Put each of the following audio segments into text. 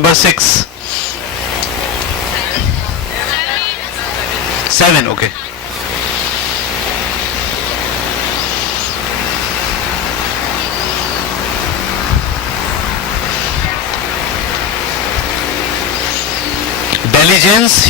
Number 6. 7, okay. Diligence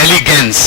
diligence.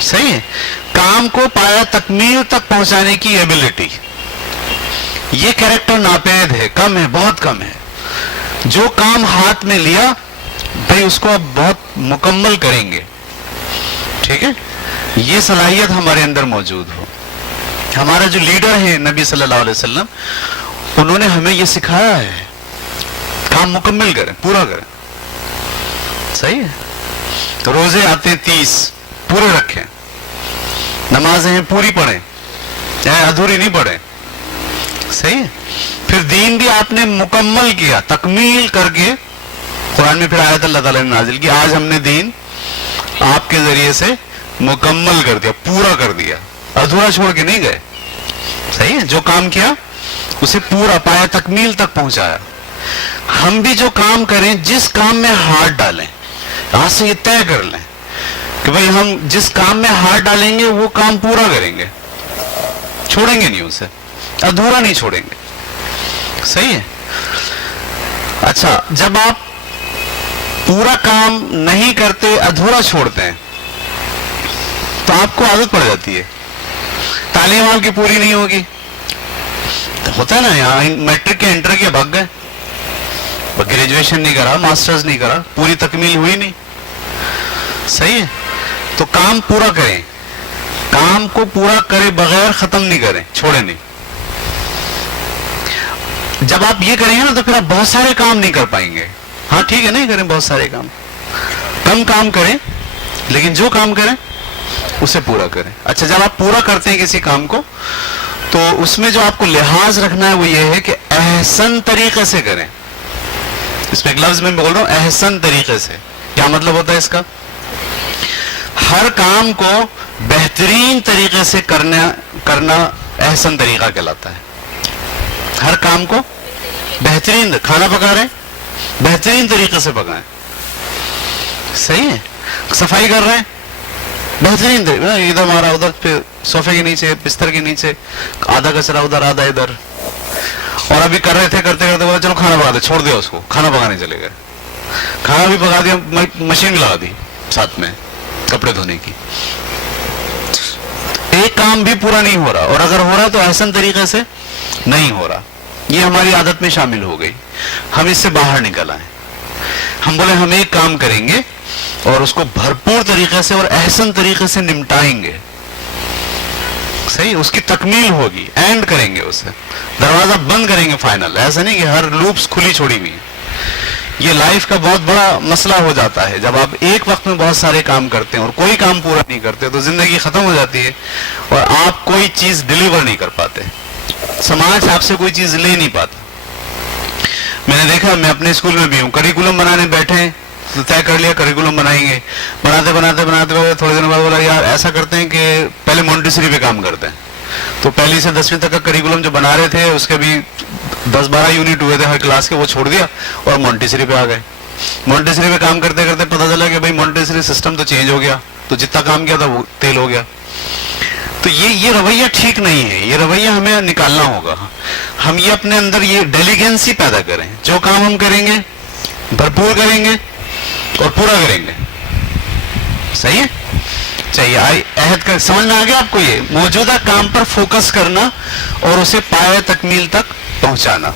صحیح ہے. کام کو پایا تکمیل تک پہنچانے کی ایبلٹی, یہ کیریکٹر ناپید ہے, کم ہے, بہت کم ہے. جو کام ہاتھ میں لیا بھائی اس کو اب بہت مکمل کریں گے, ٹھیک ہے, یہ صلاحیت ہمارے اندر موجود ہو. ہمارا جو لیڈر ہے نبی صلی اللہ علیہ وسلم, انہوں نے ہمیں یہ سکھایا ہے, کام مکمل کریں, پورا کریں. صحیح ہے. تو روزے آتے 30 پورے رکھیں, نمازیں ہیں پوری پڑھیں, چاہے ادھوری نہیں پڑھیں. صحیح ہے. پھر دین بھی آپ نے مکمل کیا, تکمیل کر کے. قرآن میں پھر آیت اللہ تعالیٰ نے نازل کی, آج ہم نے دین آپ کے ذریعے سے مکمل کر دیا, پورا کر دیا, ادھورا چھوڑ کے نہیں گئے. صحیح ہے. جو کام کیا اسے پورا پایا تکمیل تک پہنچایا. ہم بھی جو کام کریں, جس کام میں ہاتھ ڈالیں, آج سے یہ طے کر لیں کہ بھئی ہم جس کام میں ہاتھ ڈالیں گے وہ کام پورا کریں گے, چھوڑیں گے نہیں اسے, ادھورا نہیں چھوڑیں گے. صحیح ہے. اچھا, جب آپ پورا کام نہیں کرتے, ادھورا چھوڑتے ہیں, تو آپ کو عادت پڑ جاتی ہے. تعلیم آپ کی پوری نہیں ہوگی. ہوتا ہے نا, یہاں میٹرک کے انٹر کے بھگ گئے, گریجویشن نہیں کرا, ماسٹرز نہیں کرا, پوری تکمیل ہوئی نہیں. صحیح ہے. تو کام پورا کریں, کام کو پورا کرے بغیر ختم نہیں کریں, چھوڑیں نہیں. جب آپ یہ کریں گے نا تو پھر آپ بہت سارے کام نہیں کر پائیں گے. ہاں ٹھیک ہے, نہیں کریں بہت سارے کام, کم کام کریں, لیکن جو کام کریں اسے پورا کریں. اچھا, جب آپ پورا کرتے ہیں کسی کام کو, تو اس میں جو آپ کو لحاظ رکھنا ہے وہ یہ ہے کہ احسن طریقے سے کریں. اس میں ایک لفظ میں بول رہا ہوں, احسن طریقے سے. کیا مطلب ہوتا ہے اس کا؟ ہر کام کو بہترین طریقے سے کرنا احسن طریقہ کہلاتا ہے. ہر کام کو بہترین, کھانا پکا رہے ہیں بہترین طریقے سے پکائیں. صحیح ہے. صفائی کر رہے ہیں بہترین طریقے, ادھر مارا ادھر, پھر صوفے کے نیچے, بستر کے نیچے, آدھا کچرا ادھر آدھا ادھر. اور ابھی کر رہے تھے, کرتے کرتے بولا چلو کھانا پکا دے, چھوڑ دیا اس کو, کھانا پکانے چلے گئے. کھانا بھی پکا دیا, مشین بھی لگا دی ساتھ میں کپڑے دھونے کی. ایک کام بھی پورا نہیں ہو رہا, اور اگر ہو رہا تو احسن طریقے سے نہیں ہو رہا. یہ ہماری عادت میں شامل ہو گئی. ہم اس سے باہر نکل آئے. ہم بولے ہم ایک کام کریں گے اور اس کو بھرپور طریقے سے اور احسن طریقے سے نمٹائیں گے. صحیح, اس کی تکمیل ہوگی, اینڈ کریں گے اسے, دروازہ بند کریں گے فائنل. ایسا نہیں کہ ہر لوپس کھلی چھوڑی ہوئی. یہ لائف کا بہت بڑا مسئلہ ہو جاتا ہے. جب آپ ایک وقت میں بہت سارے کام کرتے ہیں اور کوئی کام پورا نہیں کرتے تو زندگی ختم ہو جاتی ہے, اور آپ کوئی چیز ڈیلیور نہیں کر پاتے. سماج آپ سے کوئی چیز لے نہیں پاتا. میں نے دیکھا, میں اپنے اسکول میں بھی ہوں, کریکولم بنانے بیٹھے ہیں تو طے کر لیا کریکولم بنائیں گے. بناتے بناتے بناتے تھوڑے دنوں بعد بولا یار ایسا کرتے ہیں کہ پہلے مونٹیسری پہ کام کرتے ہیں. تو پہلی سے 10ویں تک کا کریکولم جو بنا رہے تھے اس کے بھی 10-12 یونٹ ہوئے تھے ہر کلاس کے, وہ چھوڑ دیا اور مونٹیسری پہ آ گئے. مونٹیسری پہ کام کرتے کرتے پتہ چلا کہ بھائی مونٹیسری سسٹم تو چینج ہو گیا, تو جتنا کام کیا تھا وہ تیل ہو گیا. تو یہ رویہ ٹھیک نہیں ہے. یہ رویہ ہمیں نکالنا ہوگا. ہم یہ اپنے اندر یہ ڈیلیگنسی پیدا کریں, جو کام ہم کریں گے بھرپور کریں گے اور پورا کریں گے. صحیح ہے. چاہیے عہد کا سمجھ میں آ گیا آپ کو, یہ موجودہ کام پر فوکس کرنا اور اسے پائے تکمیل تک پہنچانا.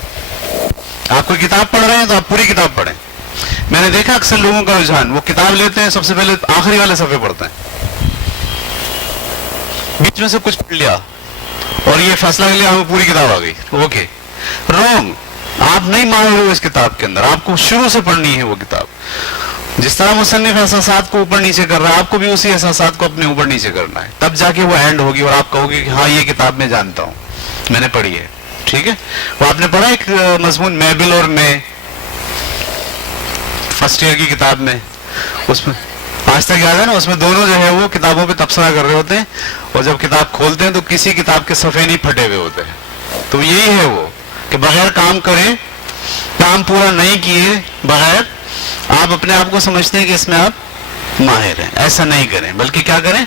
آپ کوئی کتاب پڑھ رہے ہیں تو آپ پوری کتاب پڑھیں. میں نے دیکھا اکثر لوگوں کا رجحان, وہ کتاب لیتے ہیں سب سے پہلے آخری والے صفحے پڑھتے ہیں, بیچ میں سے کچھ پڑھ لیا اور یہ فیصلہ کر لیا ہمیں پوری کتاب آ گئی. Okay, wrong. آپ نہیں ماہر ہو اس کتاب کے اندر, آپ کو شروع سے پڑھنی ہے وہ کتاب. جس طرح مصنف احساسات کو اوپر نیچے کر رہا ہے, آپ کو بھی اسی احساسات کو اپنے اوپر نیچے کرنا ہے, تب جا کے وہ اینڈ ہوگی اور آپ کہو گے کہ ہاں یہ کتاب میں جانتا ہوں, میں نے پڑھی ہے. ٹھیک ہے. وہ آپ نے پڑھا ایک مضمون میبل اور میں, فرسٹ ایئر کی کتاب میں, اس میں آج تک یاد ہے نا, اس میں دونوں جو ہے وہ کتابوں پہ تبصرہ کر رہے ہوتے ہیں, اور جب کتاب کھولتے ہیں تو کسی کتاب کے صفحے نہیں پھٹے ہوئے ہوتے ہیں. تو یہی ہے وہ کہ بغیر کام کریں, کام پورا نہیں کیے بغیر آپ اپنے آپ کو سمجھتے ہیں کہ اس میں آپ ماہر ہیں. ایسا نہیں کریں, بلکہ کیا کریں,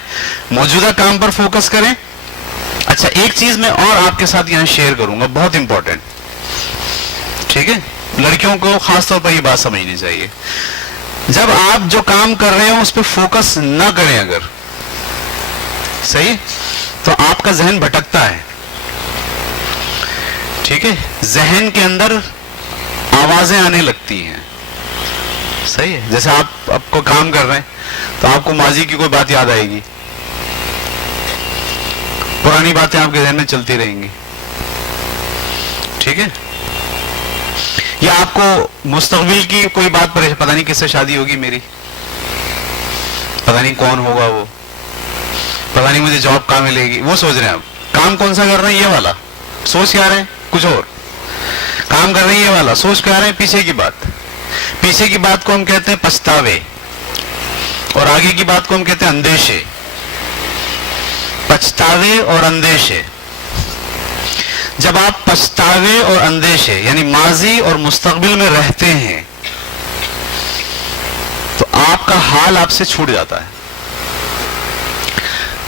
موجودہ کام پر فوکس کریں. اچھا, ایک چیز میں اور آپ کے ساتھ یہاں شیئر کروں گا, بہت امپورٹنٹ. ٹھیک ہے, لڑکیوں کو خاص طور پر یہ بات سمجھنی چاہیے. جب آپ جو کام کر رہے ہو اس پہ فوکس نہ کریں, اگر صحیح. تو آپ کا ذہن بھٹکتا ہے. ٹھیک ہے, ذہن کے اندر آوازیں آنے لگتی ہیں. صحیح ہے, جیسے آپ کو کام کر رہے ہیں تو آپ کو ماضی کی کوئی بات یاد آئے گی, پرانی باتیں آپ کے ذہن میں چلتی رہیں گی. ٹھیک ہے, یا آپ کو مستقبل کی کوئی بات پر پتہ نہیں کس سے شادی ہوگی میری, پتہ نہیں کون ہوگا وہ, پتہ نہیں مجھے جاب کہاں ملے گی. وہ سوچ رہے ہیں آپ کام کون سا کر رہے ہیں, یہ والا. سوچ کیا رہے ہیں کچھ اور, کام کر رہے ہیں یہ والا. سوچ کیا رہے ہیں پیچھے کی بات. پیچھے کی بات کو ہم کہتے ہیں پچھتاوے, اور آگے کی بات کو ہم کہتے ہیں اندیشے. پچھتاوے اور اندیشے. جب آپ پچھتاوے اور اندیشے یعنی ماضی اور مستقبل میں رہتے ہیں تو آپ کا حال آپ سے چھوٹ جاتا ہے.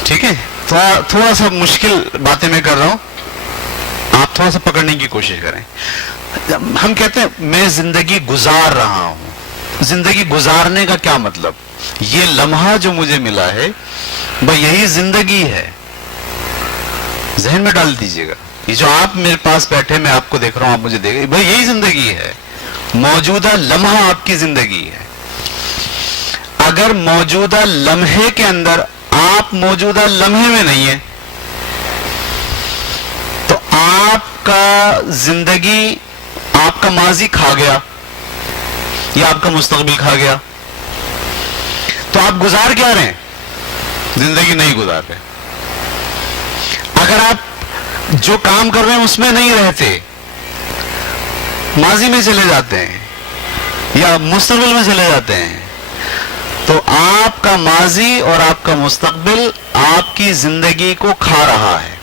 ٹھیک ہے, تھوڑا سا مشکل باتیں میں کر رہا ہوں, آپ تھوڑا سا پکڑنے کی کوشش کریں. ہم کہتے ہیں میں زندگی گزار رہا ہوں. زندگی گزارنے کا کیا مطلب؟ یہ لمحہ جو مجھے ملا ہے بھائی یہی زندگی ہے. ذہن میں ڈال دیجئے گا, یہ جو آپ میرے پاس بیٹھے, میں آپ کو دیکھ رہا ہوں, آپ مجھے دیکھ رہے ہیں, بھائی یہی زندگی ہے. موجودہ لمحہ آپ کی زندگی ہے. اگر موجودہ لمحے کے اندر آپ موجودہ لمحے میں نہیں ہیں تو آپ کا زندگی, آپ کا ماضی کھا گیا یا آپ کا مستقبل کھا گیا. تو آپ گزار کیا رہے ہیں؟ زندگی نہیں گزار رہے. اگر آپ جو کام کر رہے ہیں اس میں نہیں رہتے, ماضی میں چلے جاتے ہیں یا مستقبل میں چلے جاتے ہیں, تو آپ کا ماضی اور آپ کا مستقبل آپ کی زندگی کو کھا رہا ہے.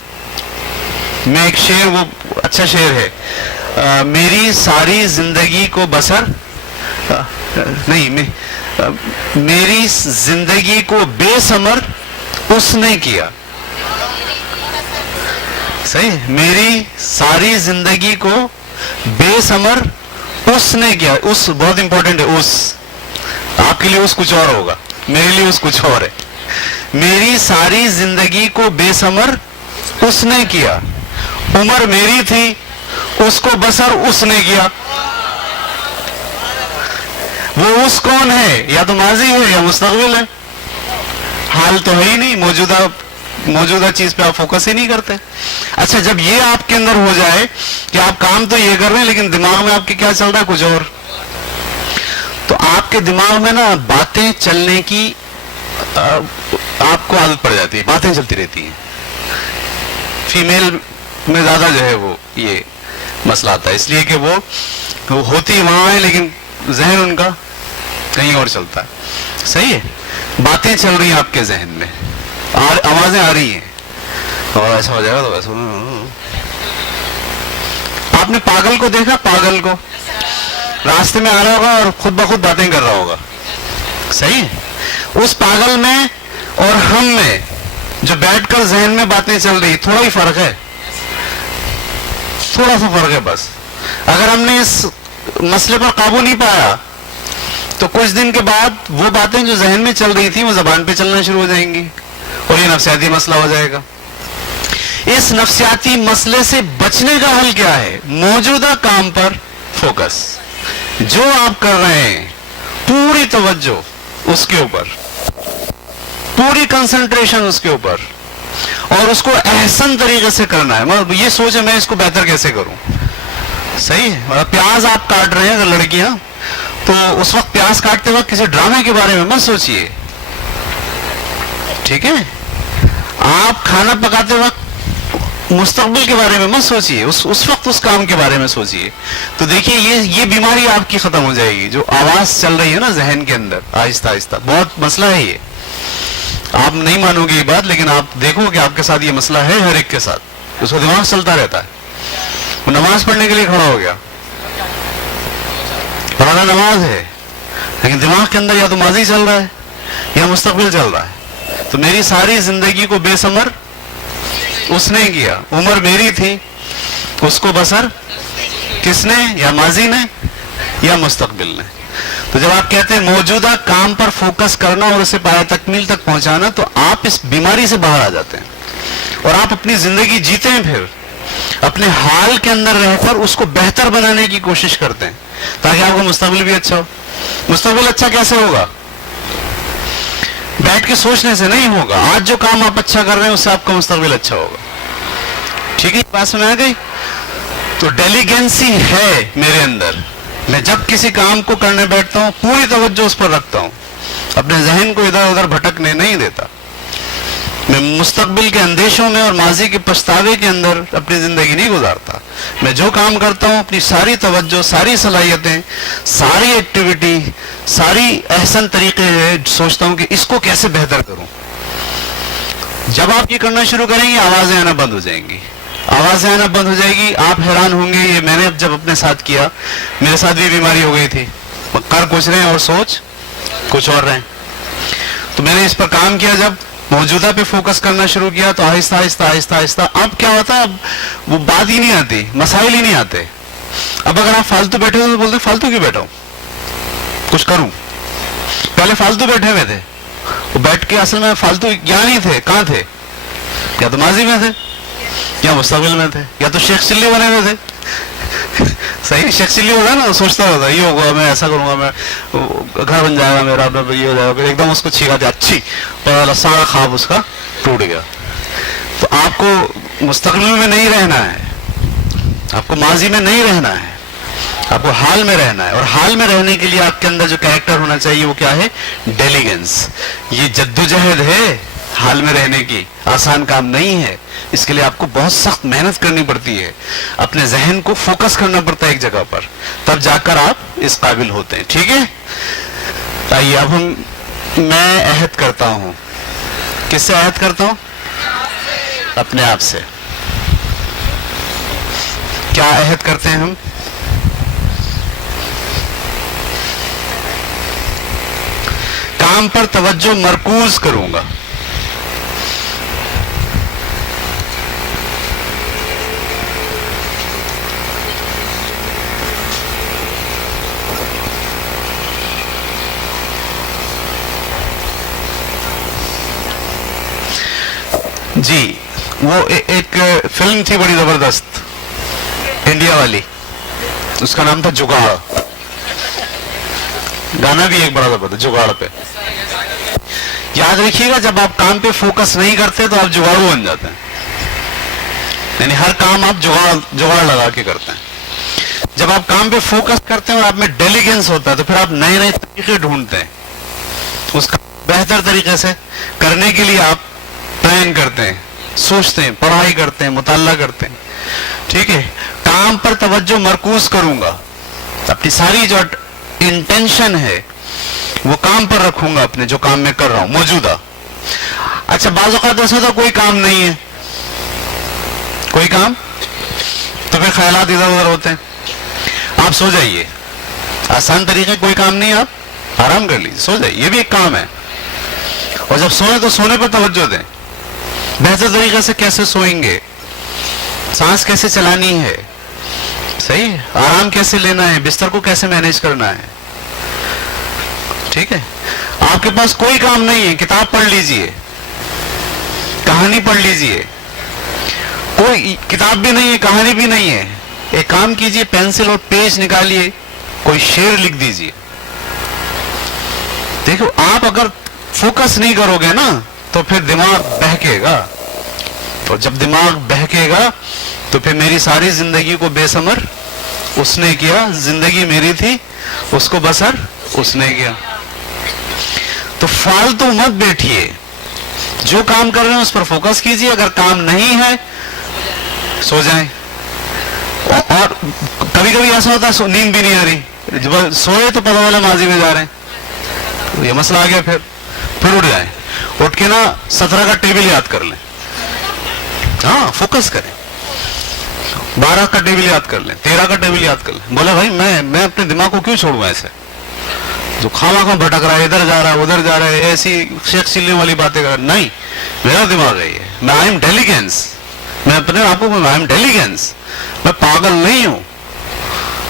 میں ایک شعر, وہ اچھا شعر ہے, میری ساری زندگی کو بسر نہیں, میری زندگی کو بے ثمر اس نے کیا. صحیح, میری ساری زندگی کو بے ثمر اس نے کیا. اس بہت امپورٹنٹ ہے. اس آپ کے لیے اس کچھ اور ہوگا, میرے لیے اس کچھ اور ہے. میری ساری زندگی کو بے ثمر اس نے کیا. عمر میری تھی اس کو بسر اس نے کیا. وہ اس کون ہے؟ یا تو ماضی ہے یا مستقبل ہے. حال تو ہے ہی نہیں. موجودہ چیز پہ آپ فوکس ہی نہیں کرتے. اچھا, جب یہ آپ کے اندر ہو جائے کہ آپ کام تو یہ کر رہے ہیں لیکن دماغ میں آپ کے کیا چل رہا ہے؟ کچھ اور. تو آپ کے دماغ میں نا باتیں چلنے کی آپ کو عادت پڑ جاتی ہے, باتیں چلتی رہتی ہیں. فیمیل میں زیادہ جو ہے وہ یہ مسئلہ آتا ہے, اس لیے کہ وہ ہوتی وہاں ہے لیکن ذہن ان کا کہیں اور چلتا ہے. صحیح ہے, باتیں چل رہی ہیں آپ کے ذہن میں, آوازیں آ رہی ہیں, اور ایسا ہو جائے گا تو ویسا. آپ نے پاگل کو دیکھا؟ پاگل کو راستے میں آ رہا ہوگا اور خود بخود باتیں کر رہا ہوگا. صحیح ہے, اس پاگل میں اور ہم میں جو بیٹھ کر ذہن میں باتیں چل رہی, تھوڑا ہی فرق ہے, تھوڑا سا فرق ہے بس. اگر ہم نے اس مسئلے پر قابو نہیں پایا تو کچھ دن کے بعد وہ باتیں جو ذہن میں چل رہی تھیں وہ زبان پہ چلنا شروع ہو جائیں گی اور یہ نفسیاتی مسئلہ ہو جائے گا. اس نفسیاتی مسئلے سے بچنے کا حل کیا ہے؟ موجودہ کام پر فوکس. جو آپ کر رہے ہیں پوری توجہ اس کے اوپر, پوری کنسنٹریشن اس کے اوپر, اور اس کو احسن طریقے سے کرنا ہے. مطلب یہ سوچے میں اس کو بہتر کیسے کروں. صحیح ہے, مطلب پیاز آپ کاٹ رہے ہیں اگر لڑکیاں, تو اس وقت پیاز کاٹتے وقت کسی ڈرامے کے بارے میں مت سوچئے. ٹھیک ہے, آپ کھانا پکاتے وقت مستقبل کے بارے میں مت سوچئے, اس وقت اس کام کے بارے میں سوچئے. تو دیکھیے یہ بیماری آپ کی ختم ہو جائے گی, جو آواز چل رہی ہے نا ذہن کے اندر آہستہ آہستہ. بہت مسئلہ ہے یہ, آپ نہیں مانو گے یہ بات, لیکن آپ دیکھو کہ آپ کے ساتھ یہ مسئلہ ہے, ہر ایک کے ساتھ. اس کو دماغ چلتا رہتا ہے. وہ نماز پڑھنے کے لیے کھڑا ہو گیا, پڑھنا نماز ہے, لیکن دماغ کے اندر یا تو ماضی چل رہا ہے یا مستقبل چل رہا ہے. تو میری ساری زندگی کو بے ثمر اس نے کیا. عمر میری تھی اس کو بسر کس نے؟ یا ماضی نے یا مستقبل نے. تو جب آپ کہتے ہیں موجودہ کام پر فوکس کرنا اور اسے پایہ تکمیل تک پہنچانا, تو آپ اس بیماری سے باہر آ جاتے ہیں اور آپ اپنی زندگی جیتے ہیں, پھر اپنے حال کے اندر رہ کر اس کو بہتر بنانے کی کوشش کرتے ہیں تاکہ آپ کا مستقبل بھی اچھا ہو. مستقبل اچھا کیسے ہوگا؟ بیٹھ کے سوچنے سے نہیں ہوگا. آج جو کام آپ اچھا کر رہے ہیں اس سے آپ کا مستقبل اچھا ہوگا. ٹھیک ہے, بات سمجھ آ گئی؟ تو ڈیلیگنسی ہے میرے اندر. میں جب کسی کام کو کرنے بیٹھتا ہوں پوری توجہ اس پر رکھتا ہوں, اپنے ذہن کو ادھر ادھر بھٹکنے نہیں دیتا. میں مستقبل کے اندیشوں میں اور ماضی کے پچھتاوے کے اندر اپنی زندگی نہیں گزارتا. میں جو کام کرتا ہوں اپنی ساری توجہ, ساری صلاحیتیں, ساری ایکٹیویٹی, ساری احسن طریقے سوچتا ہوں کہ اس کو کیسے بہتر کروں. جب آپ یہ کرنا شروع کریں گے آوازیں آنا بند ہو جائیں گی. آوازیں آنا بند ہو جائے گی. آپ حیران ہوں گے, یہ میں نے جب اپنے ساتھ کیا, میرے ساتھ بھی بیماری ہو گئی تھی. کر کچھ رہے ہیں اور سوچ کچھ اور رہے ہیں. تو میں نے اس پر کام کیا, جب موجودہ پہ فوکس کرنا شروع کیا تو آہستہ آہستہ آہستہ آہستہ اب کیا ہوتا ہے, اب وہ بات ہی نہیں آتی, مسائل ہی نہیں آتے. اب اگر آپ فالتو بیٹھے ہو تو بولتے فالتو کیوں بیٹھا ہوں, کچھ کروں. پہلے فالتو بیٹھے ہوئے تھے, وہ بیٹھ کے اصل میں فالتو یا نہیں تھے, کہاں تھے؟ یا تو ماضی میں تھے, یا مستقبل میں تھے, یا تو شیخ چلی بنے ہوئے تھے. صحیح, شیخ چلی ہوتا ہے نا, سوچتا ہوتا یہ ہوگا, میں ایسا کروں گا, میں گھر بن جائے گا میرا, یہ ہو جائے گا, پھر ایک دم اس کو چھینکا دیا, اچھی پر سارا خواب اس کا ٹوٹ گیا. تو آپ کو مستقبل میں نہیں رہنا ہے, آپ کو ماضی میں نہیں رہنا ہے, آپ کو حال میں رہنا ہے. اور حال میں رہنے کے لیے آپ کے اندر جو کریکٹر ہونا چاہیے وہ کیا ہے؟ ڈیلیگنس. یہ جدوجہد ہے حال میں رہنے کی, آسان کام نہیں ہے. اس کے لیے آپ کو بہت سخت محنت کرنی پڑتی ہے, اپنے ذہن کو فوکس کرنا پڑتا ہے ایک جگہ پر, تب جا کر آپ اس قابل ہوتے ہیں. ٹھیک ہے, آئیے اب میں عہد کرتا ہوں. کس سے عہد کرتا ہوں؟ اپنے آپ سے. کیا عہد کرتے ہیں ہم؟ کام پر توجہ مرکوز کروں گا. جی, وہ ایک فلم تھی بڑی زبردست انڈیا والی, اس کا نام تھا جگاڑ. گانا بھی ایک بڑا زبردست, جگاڑ پہ. یاد رکھیے گا, جب آپ کام پہ فوکس نہیں کرتے تو آپ جگاڑو بن جاتے ہیں. یعنی ہر کام آپ جگاڑ لگا کے کرتے ہیں. جب آپ کام پہ فوکس کرتے ہیں اور آپ میں ڈیلیگنس ہوتا ہے تو پھر آپ نئے نئے طریقے ڈھونڈتے ہیں اس کا بہتر طریقے سے کرنے کے لیے. آپ پلان کرتے ہیں, سوچتے ہیں, پڑھائی کرتے ہیں, مطالعہ کرتے ہیں. ٹھیک ہے, کام پر توجہ مرکوز کروں گا, اپنی ساری جو انٹینشن ہے وہ کام پر رکھوں گا, اپنے جو کام میں کر رہا ہوں موجودہ. اچھا, بعض اوقات ایسا ہوتا کوئی کام نہیں ہے, کوئی کام, تو پھر خیالات ادھر ادھر ہوتے ہیں. آپ سو جائیے, آسان طریقے, کوئی کام نہیں, آپ آرام کر لیجیے, سو جائیے, یہ بھی ایک کام ہے. اور جب سوئیں تو سونے پر توجہ دیں, بہتر طریقے سے کیسے سوئیں گے, سانس کیسے چلانی ہے, صحیح, آرام کیسے لینا ہے, بستر کو کیسے مینیج کرنا ہے. ٹھیک ہے, آپ کے پاس کوئی کام نہیں ہے, کتاب پڑھ لیجئے, کہانی پڑھ لیجئے. کوئی کتاب بھی نہیں ہے, کہانی بھی نہیں ہے, ایک کام کیجئے, پینسل اور پیج نکالیے, کوئی شعر لکھ دیجئے. دیکھو, آپ اگر فوکس نہیں کرو گے نا تو پھر دماغ بہکے گا, اور جب دماغ بہکے گا تو پھر میری ساری زندگی کو بے ثمر اس نے کیا, زندگی میری تھی اس کو بسر اس نے کیا. تو فالتو مت بیٹھیے, جو کام کر رہے ہیں اس پر فوکس کیجیے. اگر کام نہیں ہے سو جائیں. اور کبھی کبھی ایسا ہوتا ہے نیند بھی نہیں آ رہی, جب سوئے تو پتہ والا ماضی میں جا رہے ہیں, یہ مسئلہ آ گیا. پھر اٹھ جائیں, اٹھ کے نا 17 کا ٹیبل یاد کر لیں. ہاں, فوکس کریں, 12 کا ٹیبل یاد کر لیں, 13 کا ٹیبل یاد کر لیں. بولا بھائی میں اپنے دماغ کو کیوں چھوڑوں ایسے, جو خواہ خواہ بھٹک رہا ہے, ادھر جا رہا ہے ادھر جا رہا ہے, ایسی شیخ چلنے والی باتیں کر. نہیں, میرا دماغ ہے یہ, میں آئی ایم ڈیلیگنس, میں اپنے آپ کو آئی ایم ڈیلیگنس, میں پاگل نہیں ہوں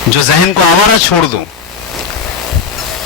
جو ذہن کو آوارہ چھوڑ دوں.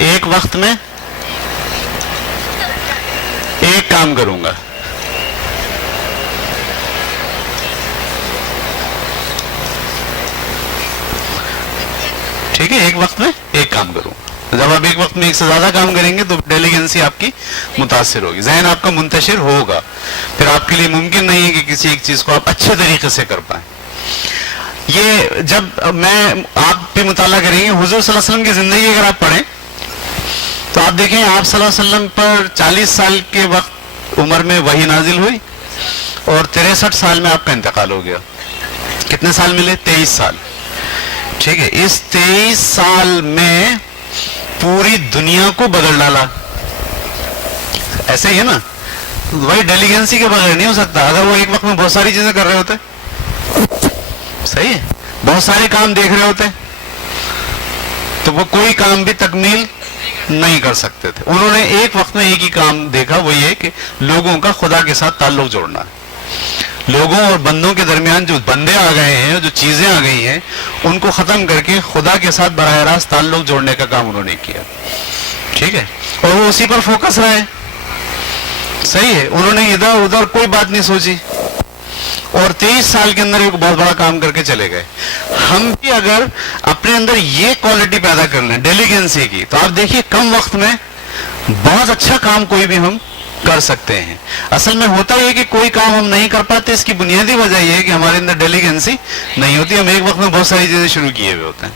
ایک وقت میں ایک کام کروں گا. ٹھیک ہے, ایک وقت میں ایک کام کروں. جب آپ ایک وقت میں ایک سے زیادہ کام کریں گے تو ڈیلیگنسی آپ کی متاثر ہوگی, ذہن آپ کا منتشر ہوگا, پھر آپ کے لیے ممکن نہیں ہے کہ کسی ایک چیز کو آپ اچھے طریقے سے کر پائیں. یہ جب آپ بھی مطالعہ کریں گے حضور صلی اللہ علیہ وسلم کی زندگی اگر آپ پڑھیں تو آپ دیکھیں آپ صلی اللہ علیہ وسلم پر 40 سال کے وقت عمر میں وحی نازل ہوئی اور 63 سال میں آپ کا انتقال ہو گیا. کتنے سال ملے؟ 23 سال. ٹھیک ہے, اس 23 سال میں پوری دنیا کو بدل ڈالا. ایسے ہی ہے نا, وہی ڈیلیگنسی کے بغیر نہیں ہو سکتا. اگر وہ ایک وقت میں بہت ساری چیزیں کر رہے ہوتے, صحیح ہے, بہت سارے کام دیکھ رہے ہوتے, تو وہ کوئی کام بھی تکمیل نہیں کر سکتے تھے. انہوں نے ایک وقت میں ایک ہی کام دیکھا, وہ یہ کہ لوگوں کا خدا کے ساتھ تعلق جوڑنا. لوگوں اور بندوں کے درمیان جو بندے آ گئے ہیں, جو چیزیں آ گئی ہیں, ان کو ختم کر کے خدا کے ساتھ براہ راست تعلق جوڑنے کا کام انہوں نے کیا. ٹھیک ہے, اور وہ اسی پر فوکس رہے. صحیح ہے, انہوں نے ادھر ادھر کوئی بات نہیں سوچی اور 23 سال کے اندر ایک بہت بڑا کام کر کے چلے گئے. ہم بھی اگر اپنے اندر یہ کوالٹی پیدا کر لیں ڈیلیگنسی کی, تو آپ دیکھیے کم وقت میں بہت اچھا کام کوئی بھی ہم کر سکتے ہیں. اصل میں ہوتا یہ کہ کوئی کام ہم نہیں کر پاتے, اس کی بنیادی وجہ یہ ہے کہ ہمارے اندر ڈیلیگنسی نہیں ہوتی. ہم ایک وقت میں بہت ساری چیزیں شروع کیے ہوئے ہوتے ہیں.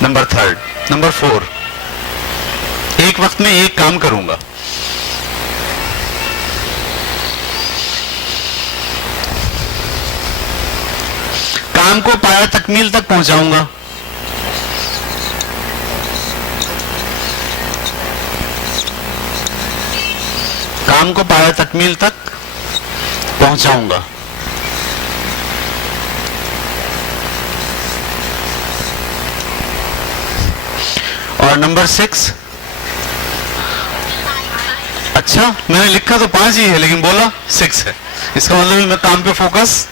نمبر 4, ایک وقت میں ایک کام کروں گا. کام کو پایا تکمیل تک پہنچاؤں گا. کام کو پایا تکمیل تک پہنچاؤں گا. اور نمبر 6, اچھا میں نے لکھا تو 5 ہی ہے لیکن بولا 6 ہے. اس کا مطلب میں کام پہ فوکس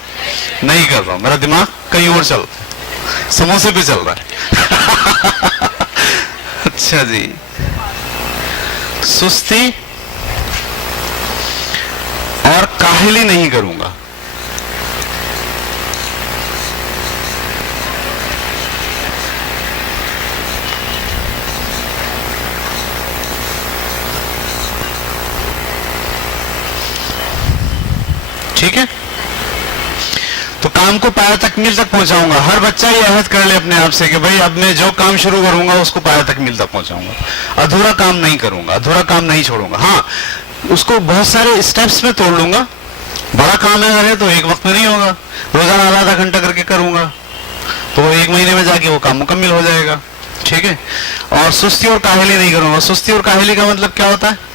نہیں کر رہا ہوں, میرا دماغ کہیں اور چل رہا ہے, سموسے پہ چل رہا ہے. اچھا جی, سستی اور کاہلی نہیں کروں گا. ٹھیک ہے, تو کام کو پایا تکمیل تک پہنچاؤں گا. ہر بچہ یہ عہد کر لے اپنے آپ سے کہ بھائی اب میں جو کام شروع کروں گا اس کو پایا تکمیل تک پہنچاؤں گا, ادھورا کام نہیں کروں گا, ادھورا کام نہیں چھوڑوں گا. ہاں اس کو بہت سارے اسٹیپس میں توڑ لوں گا. بڑا کام ہے اگر تو ایک وقت میں نہیں ہوگا, روزانہ آدھا گھنٹہ کر کے کروں گا تو وہ 1 مہینے میں جا کے وہ کام مکمل ہو جائے گا. ٹھیک ہے, اور سستی اور کاہلی نہیں کروں گا. سستی اور کاہلی کا مطلب کیا ہوتا ہے؟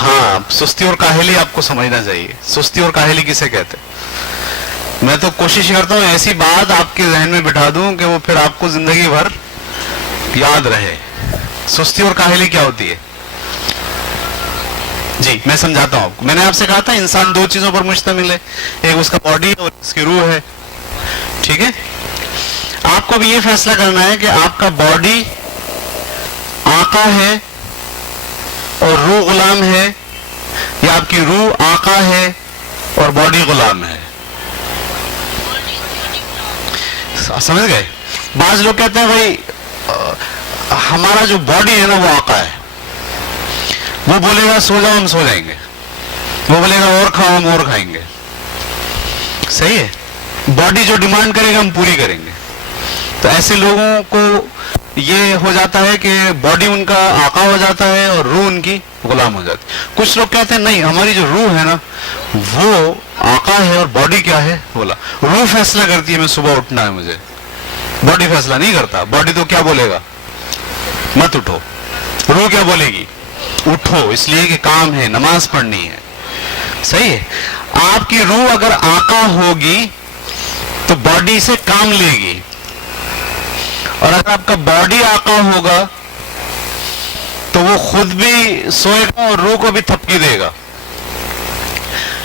ہاں, سستی اور کاہلی آپ کو سمجھنا چاہیے. سستی اور کاہلی کسے کہتے ہیں؟ میں تو کوشش کرتا ہوں ایسی بات آپ کے ذہن میں بٹھا دوں کہ وہ پھر آپ کو زندگی بھر یاد رہے. سستی اور کاہلی کیا ہوتی ہے؟ جی میں سمجھاتا ہوں. میں نے آپ سے کہا تھا انسان 2 چیزوں پر مشتمل ہے, ایک اس کا باڈی اور اس کی روح ہے. ٹھیک ہے, آپ کو بھی یہ فیصلہ کرنا ہے کہ آپ کا باڈی آقا ہے اور روح غلام ہے, یا آپ کی روح آقا ہے اور باڈی غلام ہے. سمجھ گئے؟ بعض لوگ کہتے ہیں بھائی ہمارا جو باڈی ہے نا وہ آقا ہے, وہ بولے گا سو جاؤ ہم سو جائیں گے, وہ بولے گا اور کھاؤ ہم اور کھائیں گے. صحیح ہے, باڈی جو ڈیمانڈ کرے گا ہم پوری کریں گے. تو ایسے لوگوں کو یہ ہو جاتا ہے کہ باڈی ان کا آقا ہو جاتا ہے اور روح ان کی غلام ہو جاتی ہے. کچھ لوگ کہتے ہیں نہیں, ہماری جو روح ہے نا وہ آقا ہے اور باڈی کیا ہے؟ بولا. روح فیصلہ کرتی ہے میں صبح اٹھنا ہے مجھے, باڈی فیصلہ نہیں کرتا. باڈی تو کیا بولے گا؟ مت اٹھو. روح کیا بولے گی؟ اٹھو, اس لیے کہ کام ہے, نماز پڑھنی ہے. صحیح ہے, آپ کی روح اگر آقا ہوگی تو باڈی سے کام لے گی, اور اگر آپ کا باڈی آقا ہوگا تو وہ خود بھی سوئے گا اور روح کو بھی تھپکی دے گا.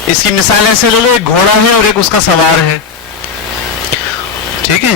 اس کی مثال ایسے لے لو, ایک گھوڑا ہے اور ایک اس کا سوار ہے. ٹھیک ہے,